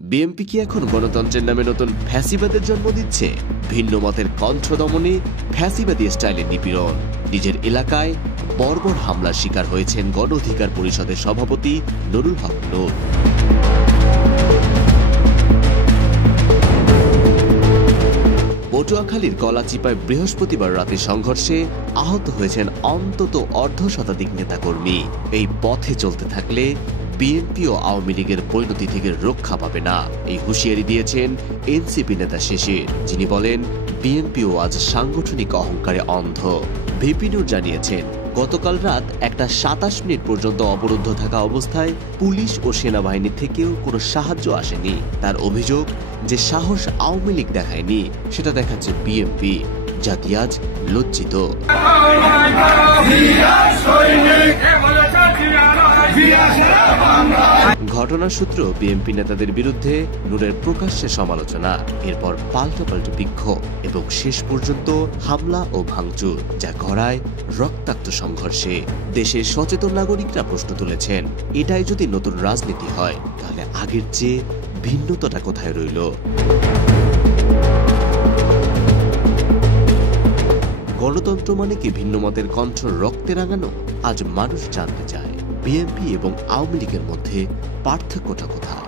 BNP কি এখন গণতন্ত্রের নামে নতুন ফ্যাসিবাদের জন্ম দিচ্ছে? ভিন্ন মতের কণ্ঠ দমনে ফ্যাসিবাদী স্টাইলে নিপীড়ন। নিজের এলাকায় বর্বর হামলার শিকার হয়েছেন গণ অধিকার পরিষদের সভাপতি নুরুল হক নূর। পটুয়াখালীর গলাচিপায় বৃহস্পতিবার রাতে সংঘর্ষে আহত হয়েছেন অন্তত অর্ধশতাধিক নেতাকর্মী। এই পথে চলতে থাকলে বিএনপি ও আওয়ামী লীগের পরিণতি থেকে রক্ষা পাবে না, এই হুঁশিয়ারি দিয়েছেন এনসিপি নেতা শিশির, যিনি বলেন বিএনপিও আজ সাংগঠনিক অহংকারে অন্ধ। ভিপি নূর জানিয়েছেন, গতকাল রাত 1টা 27 মিনিট পর্যন্ত অবরুদ্ধ থাকা অবস্থায় পুলিশ ও সেনাবাহিনী থেকেও কোনো সাহায্য আসেনি। তার অভিযোগ যে সাহস আওয়ামী লীগ দেখায়নি, সেটা দেখাচ্ছে বিএনপি, জাতি আজ লজ্জিত। ঘটনার সূত্র বিএনপি নেতাদের বিরুদ্ধে নূরের প্রকাশ্যে সমালোচনা, এরপর পাল্টাপাল্টি বিক্ষোভ এবং শেষ পর্যন্ত হামলা ও ভাঙচুর, যা গড়ায় রক্তাক্ত সংঘর্ষে। দেশের সচেতন নাগরিকরা প্রশ্ন তুলেছেন, এটাই যদি নতুন রাজনীতি হয়, তাহলে আগের চেয়ে ভিন্নতাটা কোথায় রইল? গণতন্ত্র মানে কি ভিন্ন মতের কণ্ঠ রক্তে রাঙানো? আজ মানুষ জানতে চায় বিএনপি এবং আওয়ামী লীগের মধ্যে পার্থক্যটা কোথায়।